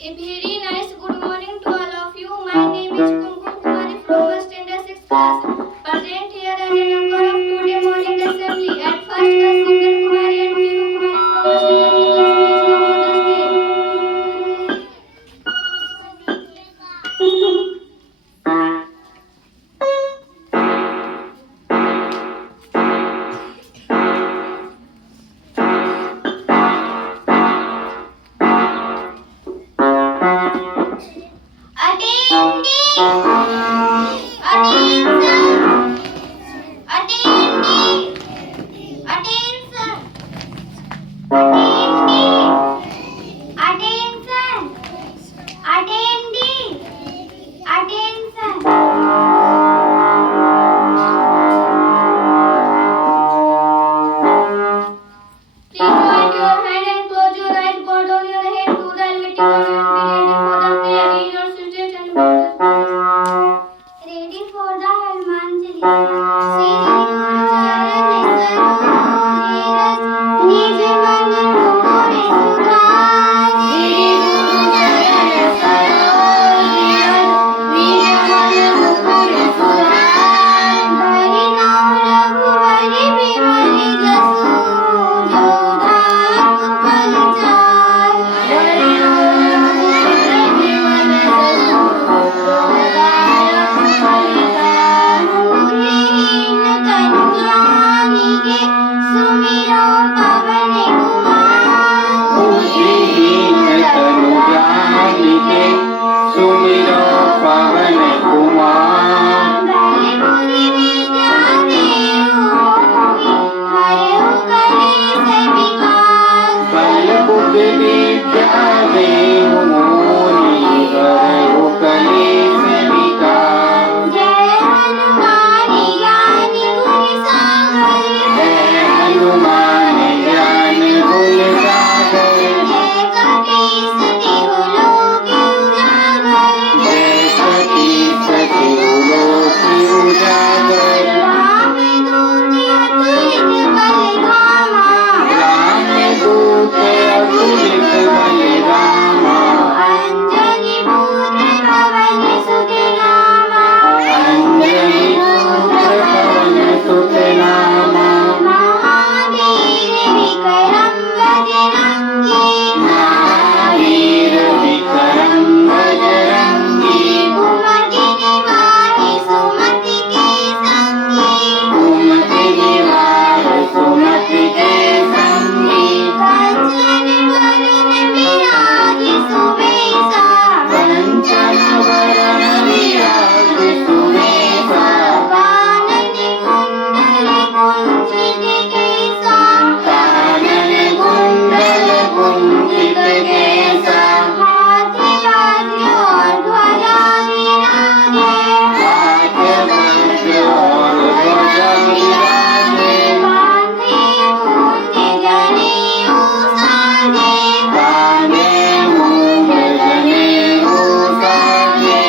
A very nice good morning to all of you. My name is Kumkum Kumari from the standard 6th class. Present here as an anchor of today morning assembly. At first, the Simran Kumari and Pihu Kumari from the standard 3 class please come on the stage. Please join your hand and close your eyes. Bow down your head to the Almighty God and be ready for the prayer. In your seats and hold the space. Ready for the Hanuman Chalisa. Sri Guru Charan Sarohiras, Nij Man Mukure Sudhar. Sri Guru Charan Sarohiras, Nij Man Mukure Sudhar. Bari Naam Raghubari Bimali Jasu, Jo Dhaak Pal Char. Bari Naam Raghubari Bimali Jasu, Jo Dhaak Pal Char. Buddhihin Tanu Jani Ke, Sumiro Pawan Kumar. बुद्धिहीन तनु जानि के सुमिरो पवन कुमार। बलबुद्धि विद्या देहु मोहि, हरहु कलेस विकार. बल बुद्धि विद्या देहु मोहि, हरहु कलेस विकार। जय हनुमान ज्ञान गुण सागर. जय हनुमान ज्ञान गुण सागर। जय कपीस तिहु लोक उजागर. जय कपीस तिहु लोक उजागर। रामदूत अतुलित बल धामा. रामदूत अतुलित बल धामा। अंजनी पुत्र पवन सुत नामा. अंजनी पुत्र पवन सुत नामा। महावीर विक्रम बजरंगी. महावीर विक्रम बजरंगी। कुमति निवार सुमति के संगी. कुमति निवार सुमति के संगी। कंचन वरन विराज सुबेसा. कंचन वरण विराज सुबेसा। कानन कुंडल कुंचित केसा. कानन कुंडल कुंचित केसा। हाथ वज्र और ध्वजा विराजे. हाथ वज्र और ध्वजा विराजे। कांधे मूंज जनेऊ साजे.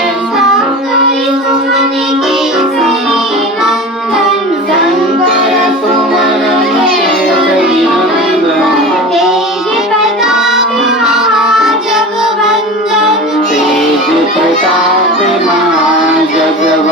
शंकर सुमन केसरी नंदन। तेज प्रताप महाजगवंदन. तेज प्रताप महाजगवंदन।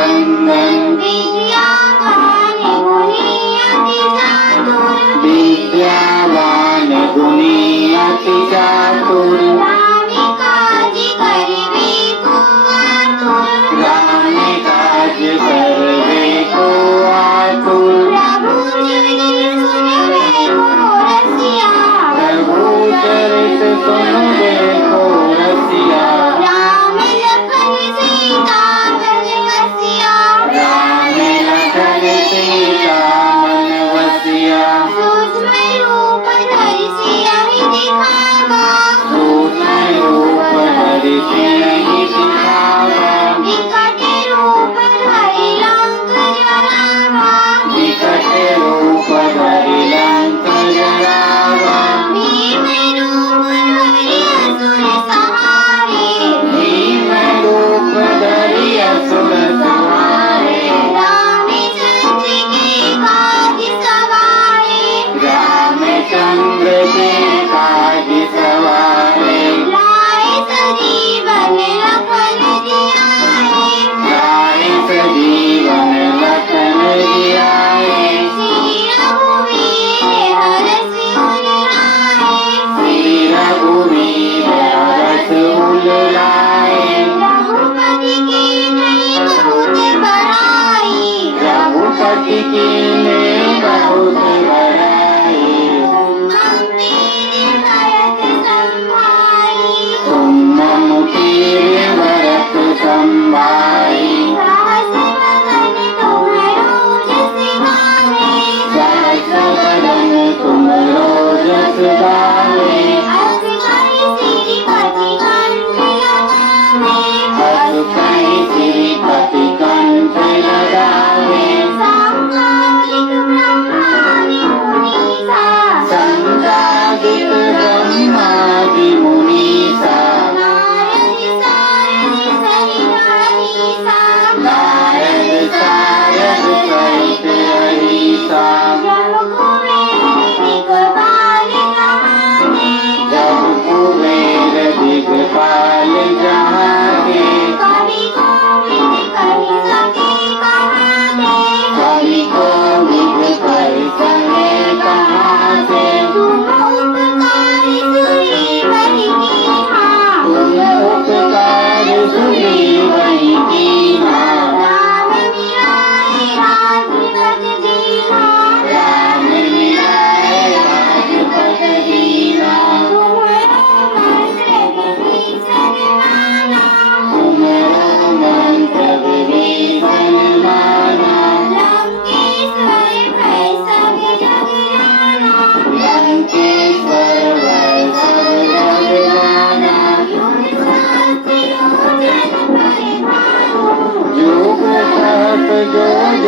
विद्यावान गुणी अति चातुर. विद्यावान गुणी अति चातुर। राम काज करिबे को आतुर. राम काज करबे को आतुर। प्रभु चरित सुनबे को रसिया. प्रभु चरित सुनबे को रसिया। राम लखन सीता मन बसिया. राम लखन सीता मन बसिया। सूक्ष्म रूप धरि सियहि दिखावा. सूक्ष्म रूप धरि सियहि दिखावा। विकट रूप धरि लंक जरावा. विकट रूप धरि लंक जरावा। भीम रूप धरि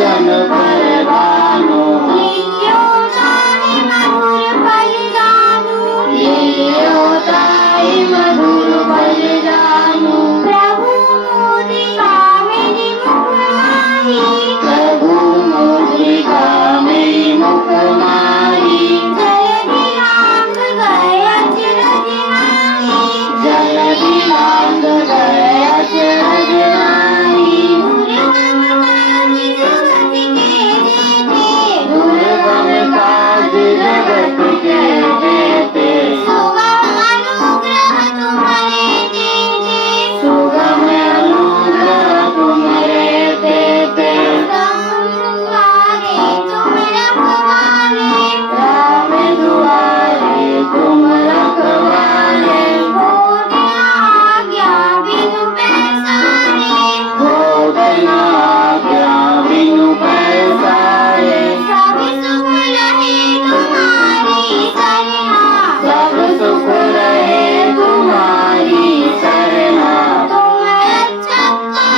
जन पर भानु लियो ताई मधुर फल जानू लियो ताई मधुर फल जानू प्रभु मुद्रिका मेरी मुख माही प्रभु मुद्रिका मेरी मुख माही जल्दी लांग गए अचरज नाही जल्दी लांग गए अचरज नाही दुर्गम काज जगत के जेते दुर्गम काज जगत के जेते सुगम अनुग्रह तुम्हारे देते सुगम अनुग्रह तुम्हारे देते राम दुआरे तुम रखवारे राम दुआरे तुम रखवारे हो बिना आज्ञा बिनु पैसारे हो बिना आज्ञा बिनु पैसारे सब सुख रहे तुम्हारी शरणा सब सुख रहे तुम्हारी शरणा तुम रक्षक का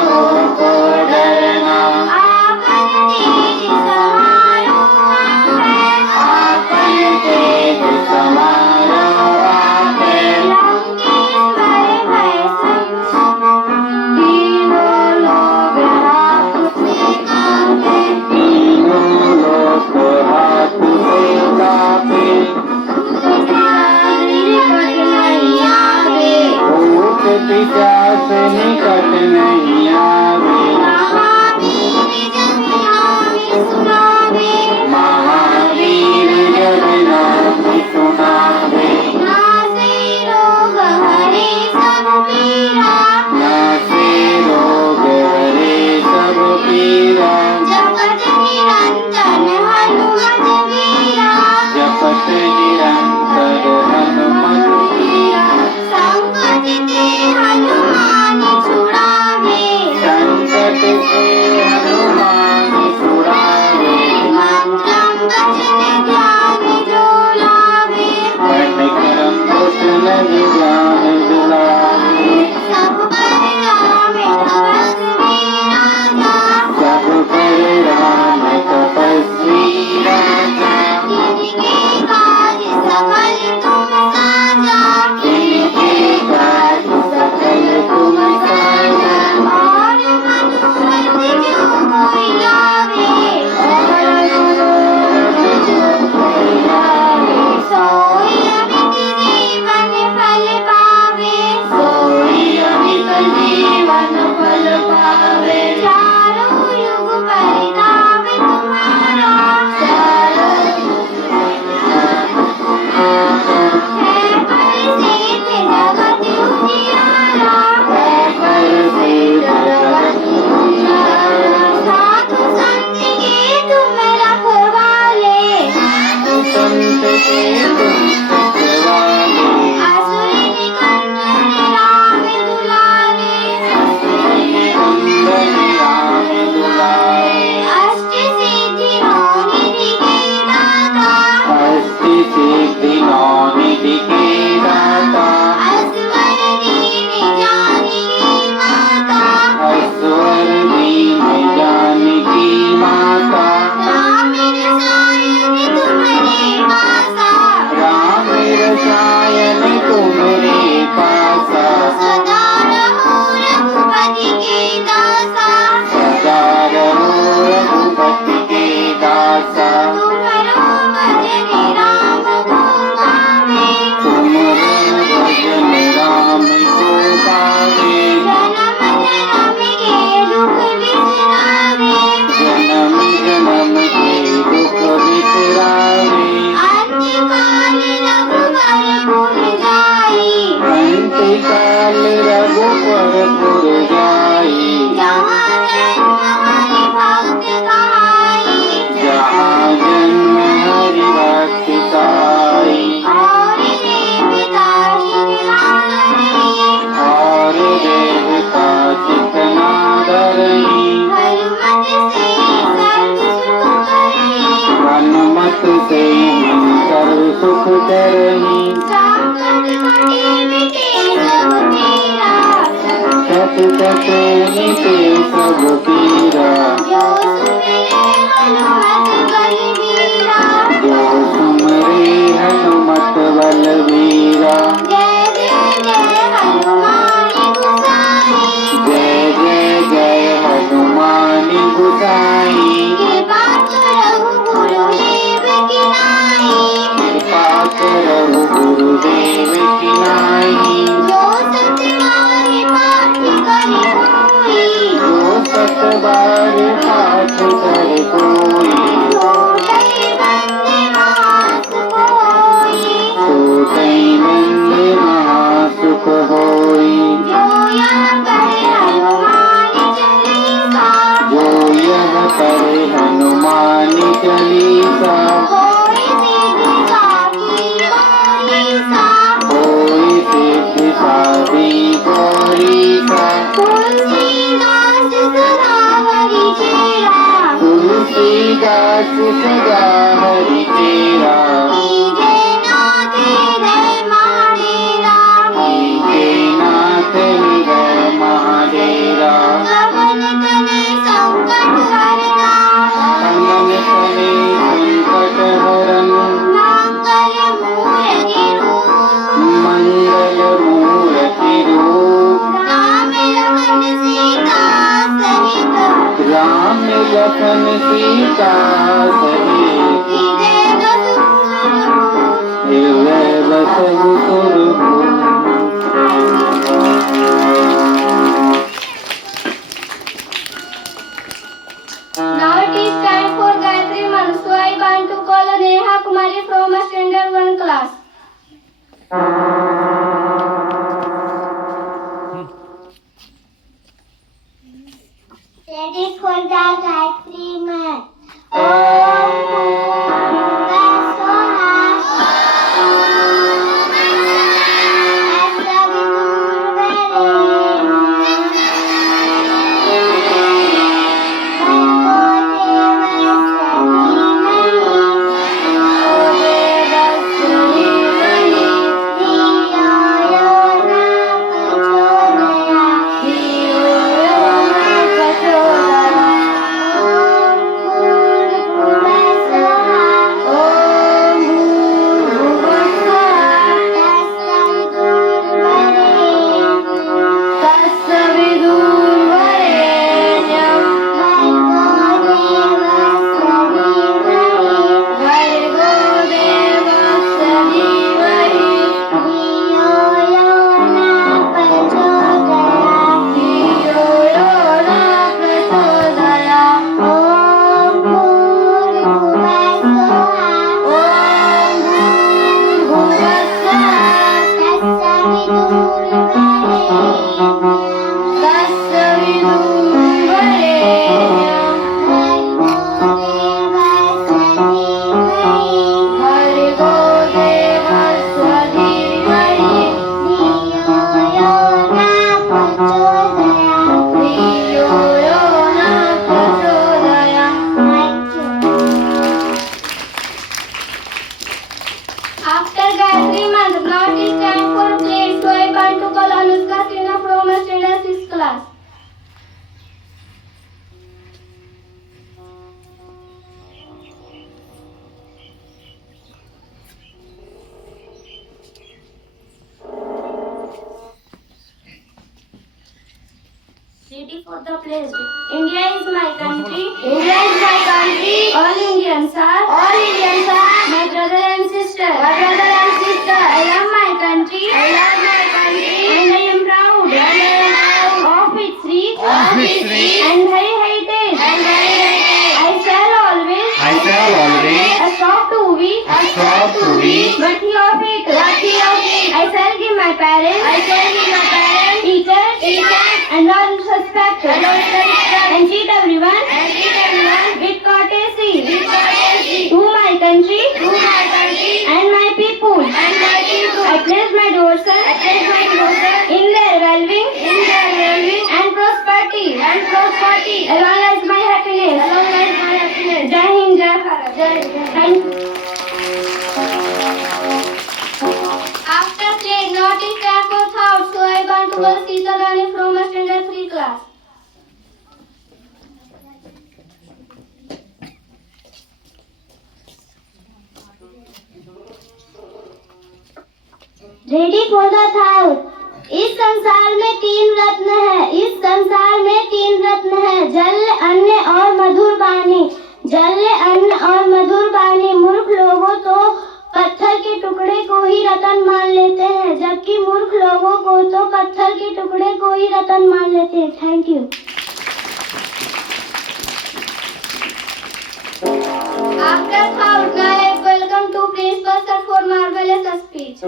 हो को डरना आपन तेज समारो आपे आपन तेज समारो आपे लंकेश्वर भय सब तीनों लोग हाथ से कांपे तीनों लोक हाथ से कांपे निकट नहीं आवे भूत पिशाच निकट नहीं आवे महावीर जब नाम सुनावे महावीर जब नाम सुनावे नासे रोग हरे सब पीरा नासे रोग हरे सब पीरा जपत निरंतर हनुमत वीरा जपत निरंतर हनुमत वीरा संकट ते हनुमान छुड़ावे सब पीरा। जो सुमिरे हनुमत बलबीरा। जो सुमरे हनुमत बलबीरा। जय जय जय हनुमान गोसाई। जय जय जय हनुमान गोसाई। कृपा करहु गुरुदेव की नाई। कृपा करहु गुरुदेव की नाई। जो सत माहि पाठ करे कोई। जो सत बार पाठ करे कोई। छूटई बंदे महासुख होई। छूटई बंदे महासुख होई। जो यह पढ़े हनुमान चालीसा। जो यह करे हनुमान चालीसा। होई सिद्धि साखी गौरीसा। होई सिद्धि साधी गौरीसा। तुलसीदास सदा हरि चेरा। तुलसीदास सदा हरि चेरा। कीजे नाथ हृदय महाडेरा। कीजे नाथ हृदय महाडेरा। पवन तनय संकट हरना। पवन तनय संकट हरन। मंगल मूर्ति रूप। मंगल मूर्ति रूप। राम लखन सीता सहित। राम लखन सीता सहित। हृदय बसहु सुरभूप। हृदय बसहु सुरभूप। Now it is time for Gayatri Mantra. So I want to call Neha Kumari from a standard 1 class. Ready for the Gayatri Mantra. Om Bhurva Swaha. After Gayatri Mantra, now it is time for play. So I want to call Anushka Sinha from a standard 6 class. Ready for the play. India is my country. India is my country. All Indians are. All Indians are. My brother and sister. My brother and sister. I love my country. I love my country. And I am proud. And I am proud of its rich. Of its rich. And high heritage. And high heritage. I shall always. I shall always Strive to be. strive to be Worthy of it. Worthy of it. I shall give my parents. I shall give my parents. Teachers. Teachers. And all respect. And all respect. And treat everyone. And treat everyone. With courtesy. With courtesy. To my country. To my country. And my people. And my people. I place my dorsal. I place my dorsal. In their well-being. In their well-being. And prosperity. And prosperity. As long as my happiness. As long as my happiness. Jai Hind, Jai Bharat. Jai Hind. Thank you. After play, not is time for thoughts, so I want to call Sita Rani from a standard 3 class. Ready for the thought. इस संसार में 3 रत्न है, इस संसार में 3 रत्न है, जल, अन्न और मधुर वाणी। जल, अन्न और मधुर वाणी। मूर्ख लोगों तो पत्थर के टुकड़े को ही रतन मान लेते हैं, जबकि मूर्ख लोगों को तो पत्थर के टुकड़े को ही रतन मान लेते हैं। Thank you. After thought, now I welcome to Principal Sir for marvelous speech.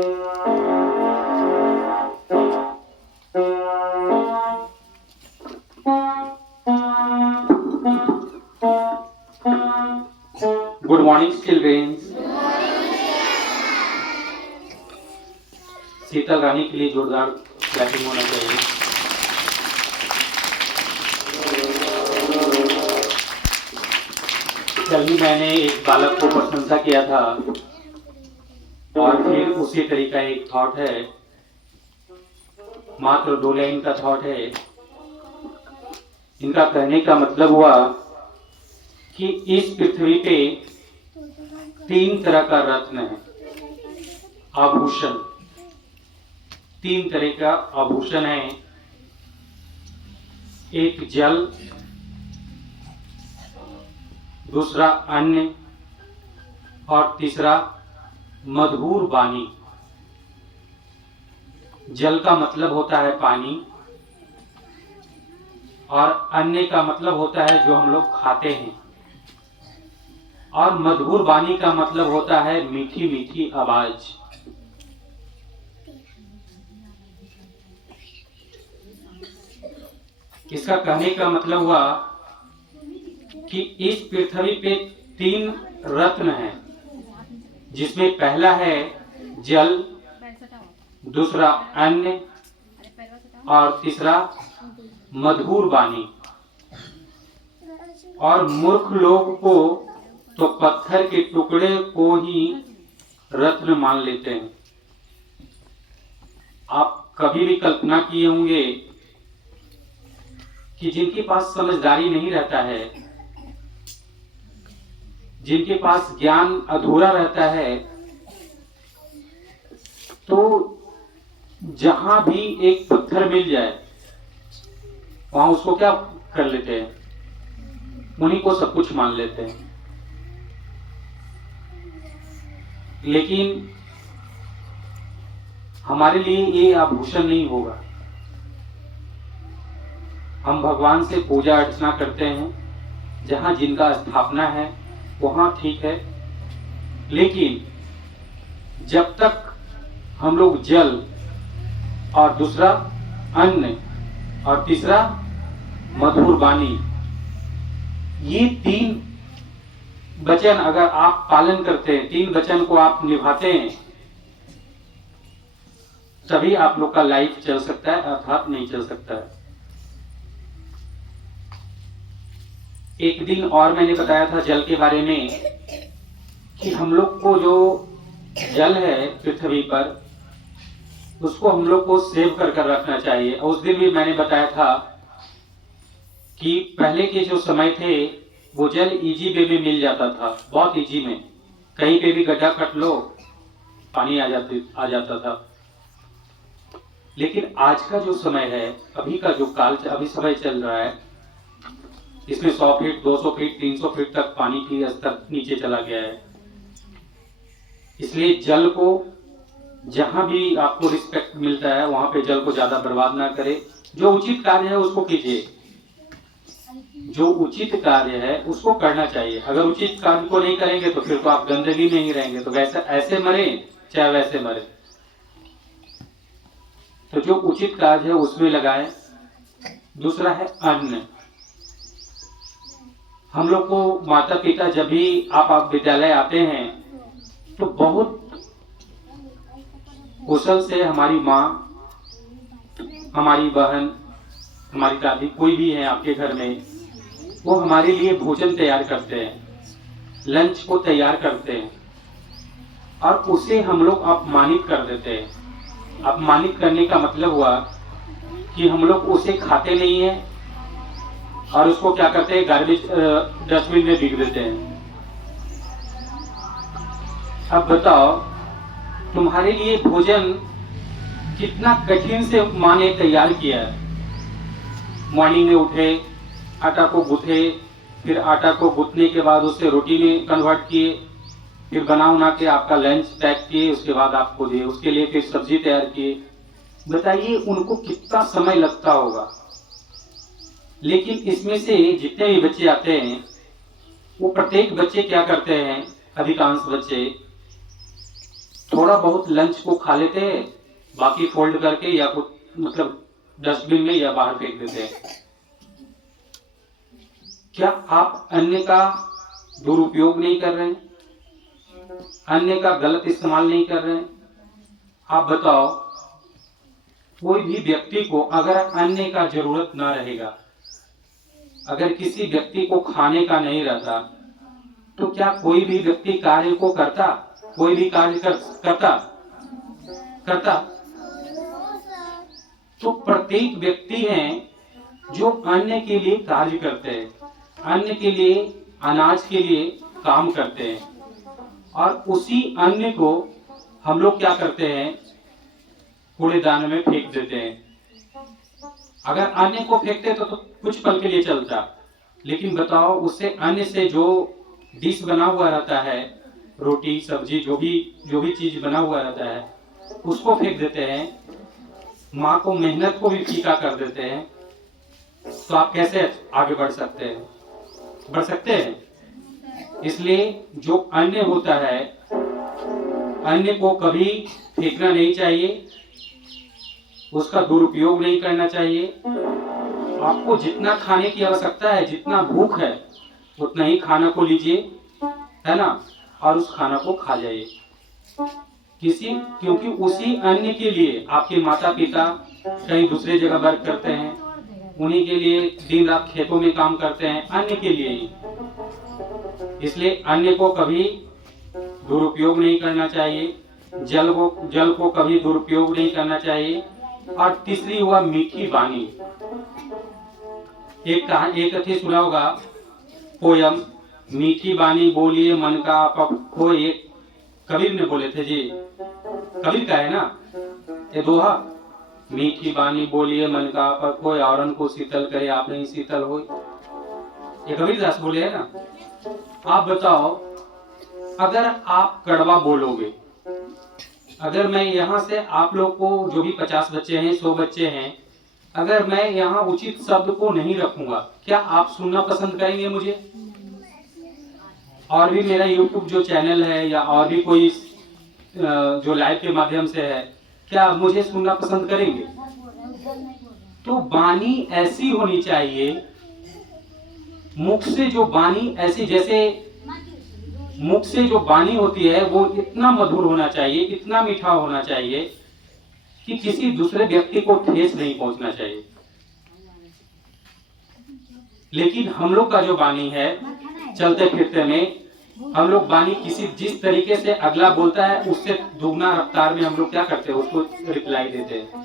Good morning, children. शीतल रानी के लिए जोरदार क्लैपिंग होना चाहिए। कल ही मैंने एक बालक को प्रशंसा किया था और फिर उसी तरीका एक थॉट है, मात्र 2 लाइन का थॉट है। इनका कहने का मतलब हुआ कि इस पृथ्वी पे 3 तरह का रत्न है, आभूषण। 3 तरह का आभूषण है। एक जल, दूसरा अन्न और तीसरा मधुर वाणी। जल का मतलब होता है पानी और अन्न का मतलब होता है जो हम लोग खाते हैं, और मधुर वाणी का मतलब होता है मीठी मीठी आवाज। इसका कहने का मतलब हुआ कि इस पृथ्वी पे 3 रत्न हैं, जिसमें पहला है जल, दूसरा अन्न और तीसरा मधुर वाणी। और मूर्ख लोग को तो पत्थर के टुकड़े को ही रत्न मान लेते हैं। आप कभी भी कल्पना किए होंगे कि जिनके पास समझदारी नहीं रहता है, जिनके पास ज्ञान अधूरा रहता है, तो जहां भी एक पत्थर मिल जाए वहां उसको क्या कर लेते हैं, उन्हीं को सब कुछ मान लेते हैं। लेकिन हमारे लिए ये आभूषण नहीं होगा। हम भगवान से पूजा अर्चना करते हैं, जहां जिनका स्थापना है वहां ठीक है, लेकिन जब तक हम लोग जल और दूसरा अन्न और तीसरा मधुर वाणी, ये 3 वचन अगर आप पालन करते हैं, 3 वचन को आप निभाते हैं, तभी आप लोग का लाइफ चल सकता है, अर्थात नहीं चल सकता है। एक दिन और मैंने बताया था जल के बारे में कि हम लोग को जो जल है पृथ्वी पर, उसको हम लोग को सेव कर रखना चाहिए। और उस दिन भी मैंने बताया था कि पहले के जो समय थे वो जल इजी वे में मिल जाता था, बहुत इजी में, कहीं पे भी गड्ढा कट लो पानी आ जाता था। लेकिन आज का जो समय है, अभी का जो काल, अभी समय चल रहा है, इसमें 100 फीट 200 फीट 300 फीट तक पानी की स्तर नीचे चला गया है। इसलिए जल को जहां भी आपको रिस्पेक्ट मिलता है वहां पे जल को ज्यादा बर्बाद ना करें। जो उचित कार्य है उसको कीजिए, जो उचित कार्य है उसको करना चाहिए। अगर उचित कार्य को नहीं करेंगे तो फिर तो आप गंदगी में ही रहेंगे, तो वैसे ऐसे मरे चाहे वैसे मरे। तो जो उचित कार्य है उसमें लगाएं। दूसरा है अन्न। हम लोग को माता पिता जब भी आप विद्यालय आते हैं तो बहुत कुशल से हमारी माँ, हमारी बहन, हमारी दादी, कोई भी है आपके घर में, वो हमारे लिए भोजन तैयार करते हैं, लंच को तैयार करते हैं, और उसे हम लोग अपमानित कर देते हैं। अपमानित करने का मतलब हुआ कि हम लोग उसे खाते नहीं हैं और उसको क्या करते हैं, गार्बेज डस्टबिन में बिक देते हैं। अब बताओ, तुम्हारे लिए भोजन कितना कठिन से माँ ने तैयार किया है। मॉर्निंग में उठे, आटा को गूथे, फिर आटा को गूथने के बाद उसे रोटी में कन्वर्ट किए, फिर बना के आपका लंच पैक किए, उसके बाद आपको दिए, उसके लिए फिर सब्जी तैयार किए। बताइए उनको कितना समय लगता होगा। लेकिन इसमें से जितने भी बच्चे आते हैं वो प्रत्येक बच्चे क्या करते हैं, अधिकांश बच्चे थोड़ा बहुत लंच को खा लेते हैं, बाकी फोल्ड करके या कुछ मतलब डस्टबिन में या बाहर फेंक देते हैं। क्या आप अन्य का दुरुपयोग नहीं कर रहे हैं? अन्य का गलत इस्तेमाल नहीं कर रहे हैं? आप बताओ, कोई भी व्यक्ति को अगर अन्य का जरूरत ना रहेगा, अगर किसी व्यक्ति को खाने का नहीं रहता, तो क्या कोई भी व्यक्ति कार्य को करता? कोई भी कार्य करता? तो प्रत्येक व्यक्ति हैं जो अन्य के लिए कार्य करते हैं, अन्य के लिए, अनाज के लिए काम करते हैं, और उसी अन्य को हम लोग क्या करते हैं, कूड़ेदान में फेंक देते हैं। अगर अन्य को फेंकते तो कुछ पल के लिए चलता, लेकिन बताओ उससे अन्य से जो डिश बना हुआ रहता है, रोटी सब्जी जो भी चीज बना हुआ रहता है, उसको फेंक देते हैं, माँ को मेहनत को भी फीका कर देते हैं। तो आप कैसे आगे बढ़ सकते हैं? इसलिए जो अन्य होता है, अन्य को कभी फेंकना नहीं चाहिए, उसका दुरुपयोग नहीं करना चाहिए। आपको जितना खाने की आवश्यकता है, जितना भूख है, उतना ही खाना को लीजिए, है ना, और उस खाना को खा जाइए। क्योंकि उसी अन्य के लिए आपके माता पिता कहीं दूसरे जगह वर्क करते हैं, उन्हीं के लिए दिन रात खेतों में काम करते हैं, अन्य के लिए ही। इसलिए अन्य को कभी दुरुपयोग नहीं करना चाहिए, जल को कभी दुरुपयोग नहीं करना चाहिए। और तीसरी हुआ मीठी वाणी। एक कथी सुना होगा, पोयम, मीठी वाणी बोलिए मन का खोए, कबीर ने बोले थे जी, कबीर का है ना ये दोहा, मीठी वाणी बोलिए मन का पर खोए, औरन को शीतल करे आप नहीं शीतल हो, ये कबीरदास बोले है ना। आप बताओ, अगर आप कड़वा बोलोगे, अगर मैं यहाँ से आप लोग को जो भी 50 बच्चे हैं, 100 बच्चे हैं, अगर मैं यहाँ उचित शब्द को नहीं रखूंगा, क्या आप सुनना पसंद करेंगे मुझे? और भी मेरा YouTube जो चैनल है या और भी कोई जो लाइव के माध्यम से है, क्या मुझे सुनना पसंद करेंगे? तो वाणी ऐसी होनी चाहिए, मुख से जो वाणी ऐसी, जैसे मुख से जो वाणी होती है वो इतना मधुर होना चाहिए, इतना मीठा होना चाहिए कि किसी दूसरे व्यक्ति को ठेस नहीं पहुंचना चाहिए। लेकिन हम लोग का जो वाणी है, चलते फिरते में हम लोग वाणी जिस तरीके से अगला बोलता है उससे दुगना रफ्तार में हम लोग क्या करते हैं, उसको रिप्लाई देते हैं।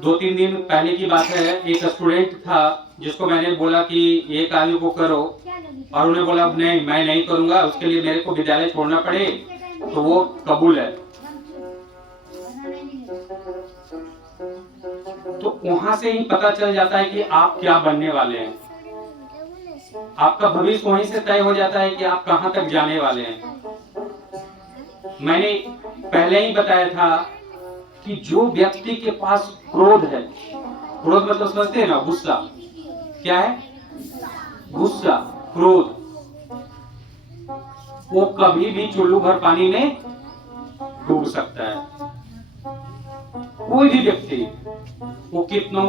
2-3 दिन पहले की बात है, एक स्टूडेंट था जिसको मैंने बोला कि ये कार्य को करो, और उन्हें बोला नहीं मैं नहीं करूंगा, उसके लिए मेरे को विद्यालय छोड़ना पड़े, तो वो कबूल है। तो वहां से ही पता चल जाता है कि आप क्या बनने वाले हैं, आपका भविष्य वहीं से तय हो जाता है कि आप कहां तक जाने वाले हैं। मैंने पहले ही बताया था कि जो व्यक्ति के पास क्रोध है, क्रोध मतलब समझते हैं ना, गुस्सा, क्या है गुस्सा, क्रोध, वो कभी भी चुल्लू भर पानी में डूब सकता है। कोई भी व्यक्ति, वो कितना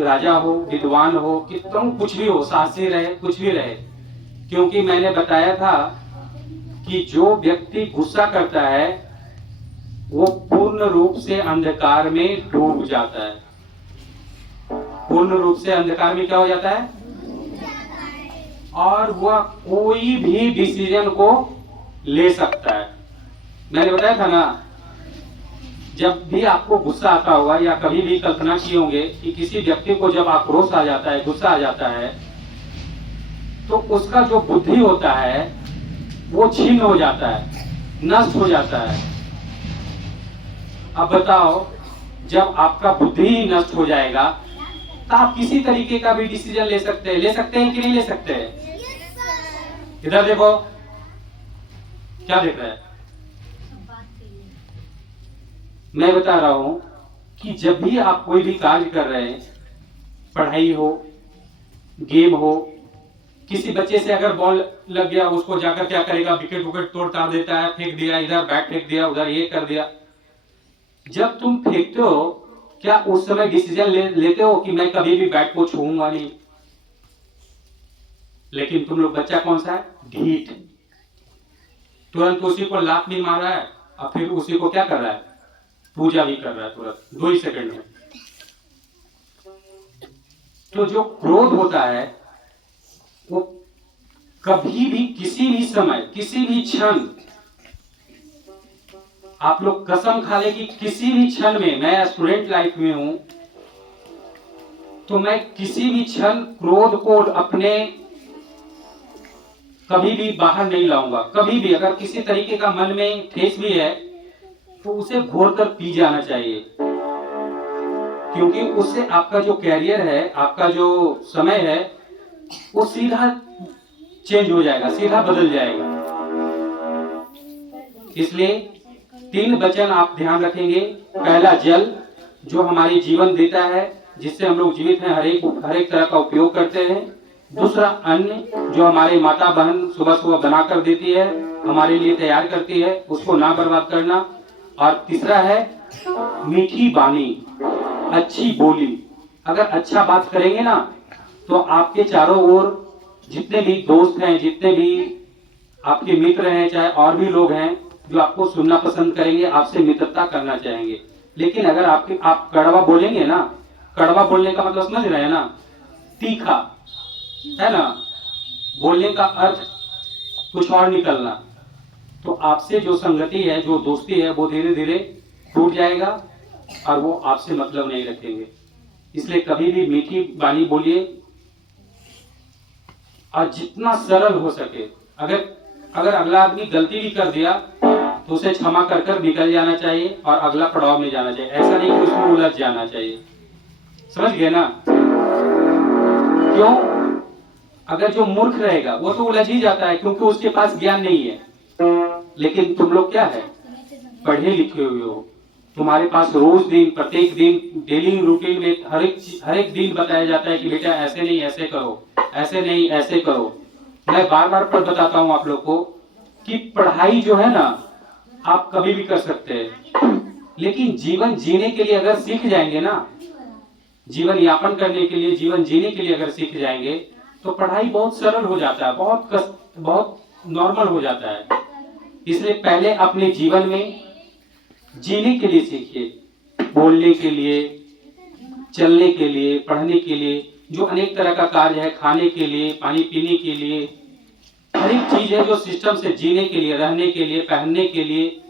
राजा हो, विद्वान हो, कितना कुछ भी हो, साहसी रहे, कुछ भी रहे, क्योंकि मैंने बताया था कि जो व्यक्ति गुस्सा करता है वो पूर्ण रूप से अंधकार में डूब जाता है। पूर्ण रूप से अंधकार में क्या हो जाता है, और वह कोई भी डिसीजन को ले सकता है। मैंने बताया था ना, जब भी आपको गुस्सा आता होगा या कभी भी कल्पना किए होंगे कि किसी व्यक्ति को जब आक्रोश आ जाता है, गुस्सा आ जाता है, तो उसका जो बुद्धि होता है वो छीन हो जाता है, नष्ट हो जाता है। अब बताओ, जब आपका बुद्धि ही नष्ट हो जाएगा तो आप किसी तरीके का भी डिसीजन ले सकते हैं कि नहीं ले सकते हैं? इधर देखो, क्या देख रहा है? मैं बता रहा हूं कि जब भी आप कोई भी कार्य कर रहे हैं, पढ़ाई हो, गेम हो, किसी बच्चे से अगर बॉल लग गया, उसको जाकर क्या करेगा, विकेट विकेट तोड़ ताड़ देता है, फेंक दिया इधर, बैट फेंक दिया उधर, ये कर दिया। जब तुम फेंकते हो, क्या उस समय डिसीजन लेते हो कि मैं कभी भी बैट को छूऊंगा नहीं? लेकिन तुम लोग, बच्चा कौन सा है? ढीठ, तुरंत उसी को लात नहीं मार रहा है और फिर उसी को क्या कर रहा है? पूजा भी कर रहा है तुरंत 2 ही सेकंड में। तो जो क्रोध होता है वो कभी भी, किसी भी समय, किसी भी क्षण, आप लोग कसम खा ले कि किसी भी क्षण में, मैं स्टूडेंट लाइफ में हूं तो मैं किसी भी क्षण क्रोध को अपने कभी भी बाहर नहीं लाऊंगा। कभी भी अगर किसी तरीके का मन में ठेस भी है तो उसे घोर कर पी जाना चाहिए, क्योंकि उससे आपका जो कैरियर है, आपका जो समय है, वो सीधा चेंज हो जाएगा, सीधा बदल जाएगा। इसलिए 3 वचन आप ध्यान रखेंगे। पहला, जल, जो हमारी जीवन देता है, जिससे हम लोग जीवित हैं, हर एक तरह का उपयोग करते हैं। दूसरा, अन्न, जो हमारे माता बहन सुबह सुबह बनाकर देती है, हमारे लिए तैयार करती है, उसको ना बर्बाद करना। और तीसरा है मीठी वाणी, अच्छी बोली। अगर अच्छा बात करेंगे ना तो आपके चारों ओर जितने भी दोस्त हैं, जितने भी आपके मित्र हैं, चाहे और भी लोग हैं, जो आपको सुनना पसंद करेंगे, आपसे मित्रता करना चाहेंगे। लेकिन अगर आप कड़वा बोलेंगे ना, कड़वा बोलने का मतलब समझ रहे हैं ना, तीखा है ना, बोलने का अर्थ कुछ और निकलना, तो आपसे जो संगति है, जो दोस्ती है, वो धीरे धीरे टूट जाएगा और वो आपसे मतलब नहीं रखेंगे। इसलिए कभी भी मीठी वाणी बोलिए और जितना सरल हो सके। अगर अगला आदमी गलती भी कर दिया तो उसे क्षमा कर कर निकल जाना चाहिए और अगला पड़ाव में जाना चाहिए। ऐसा नहीं कि उसमें उलझ जाना चाहिए। समझ गए ना? क्यों? अगर जो मूर्ख रहेगा वो तो उलझ ही जाता है, क्योंकि उसके पास ज्ञान नहीं है। लेकिन तुम लोग क्या है? पढ़े लिखे हुए हो। तुम्हारे पास रोज दिन, प्रत्येक दिन, डेली रूटीन में हर एक दिन बताया जाता है कि बेटा ऐसे नहीं ऐसे करो, ऐसे नहीं ऐसे करो। मैं बार बार पर बताता हूँ आप लोग को कि पढ़ाई जो है ना, आप कभी भी कर सकते हैं, लेकिन जीवन जीने के लिए अगर सीख जाएंगे ना, जीवन यापन करने के लिए, जीवन जीने के लिए अगर सीख जाएंगे तो पढ़ाई बहुत सरल हो जाता है, बहुत नॉर्मल हो जाता है। इसलिए पहले अपने जीवन में जीने के लिए सीखिए, बोलने के लिए, चलने के लिए, पढ़ने के लिए, जो अनेक तरह का कार्य है, खाने के लिए, पानी पीने के लिए, हर एक चीज है जो सिस्टम से जीने के लिए, रहने के लिए, पहनने के लिए,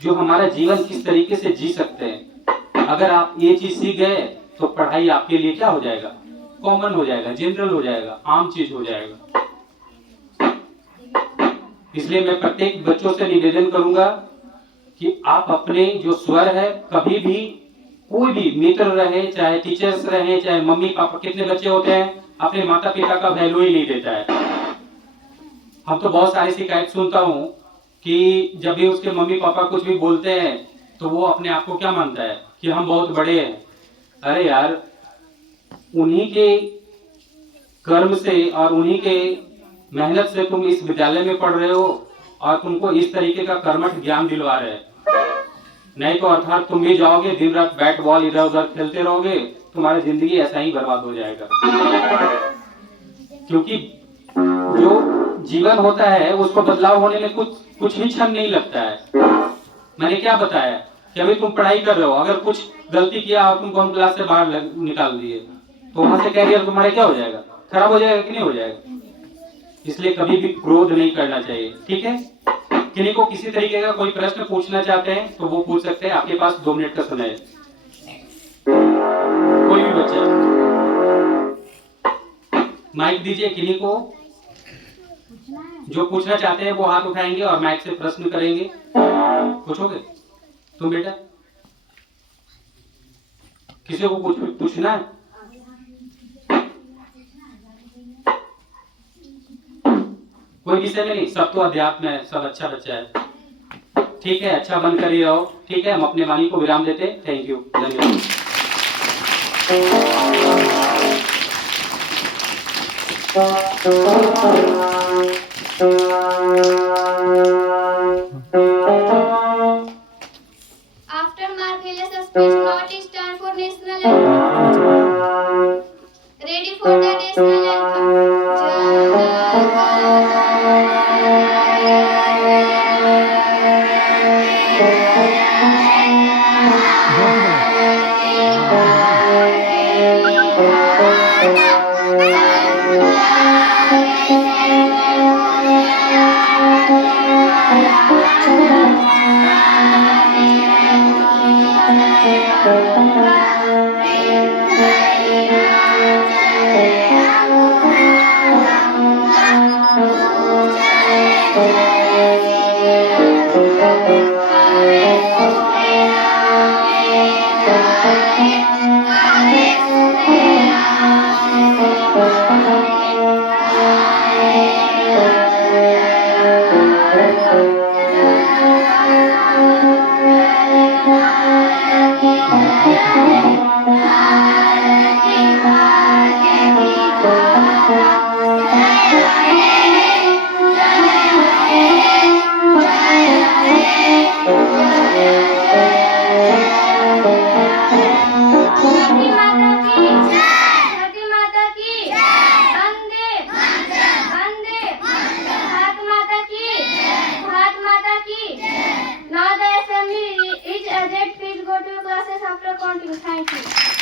जो हमारा जीवन किस तरीके से जी सकते हैं। अगर आप ये चीज सीख गए तो पढ़ाई आपके लिए क्या हो जाएगा? कॉमन हो जाएगा, जनरल हो जाएगा, आम चीज हो जाएगा। इसलिए मैं प्रत्येक बच्चों से निवेदन करूंगा कि आप अपने जो स्वर है, कभी भी कोई भी मित्र रहे, चाहे टीचर्स रहे, चाहे मम्मी पापा, कितने बच्चे होते हैं अपने माता पिता का वैल्यू ही नहीं देता है। हम तो बहुत सारी शिकायत सुनता हूँ कि जब भी उसके मम्मी पापा कुछ भी बोलते हैं तो वो अपने आप को क्या मानता है कि हम बहुत बड़े हैं। अरे यार, उन्हीं के कर्म से और उन्हीं के मेहनत से तुम इस विद्यालय में पढ़ रहे हो और तुमको इस तरीके का कर्मठ ज्ञान दिलवा रहे हैं। नहीं तो अर्थात तुम भी जाओगे, दिन रात बैट बॉल इधर उधर खेलते रहोगे, तुम्हारी जिंदगी ऐसा ही बर्बाद हो जाएगा। क्योंकि जो जीवन होता है उसको बदलाव होने में कुछ भी क्षण नहीं लगता है। मैंने क्या बताया कि अभी तुम पढ़ाई कर रहे हो, अगर कुछ गलती किया और तुमको हम क्लास से बाहर निकाल दिए तो वहां से कैरियर तुम्हारा क्या हो जाएगा? खराब हो जाएगा कि नहीं हो जाएगा? इसलिए कभी भी क्रोध नहीं करना चाहिए, ठीक है? किन्हीं को किसी तरीके का कोई प्रश्न पूछना चाहते हैं तो वो पूछ सकते हैं, आपके पास 2 मिनट का समय है। कोई भी बच्चा माइक दीजिए किन्हीं को। जो पूछना चाहते हैं वो हाथ उठाएंगे और माइक से प्रश्न करेंगे। पूछोगे तुम बेटा? किसी को पूछना है? कोई विषय में नहीं, सब तो अध्यात्म है, सब अच्छा बच्चा है। ठीक है, अच्छा बनकर ही रहो। ठीक है, हम अपने वाणी को विराम देते। थैंक यू, धन्यवाद। After marvelous speech, now it is time for national anthem. Ready for the national anthem. Now the assembly is adjourned. Please go to your classes after counting. Thank you.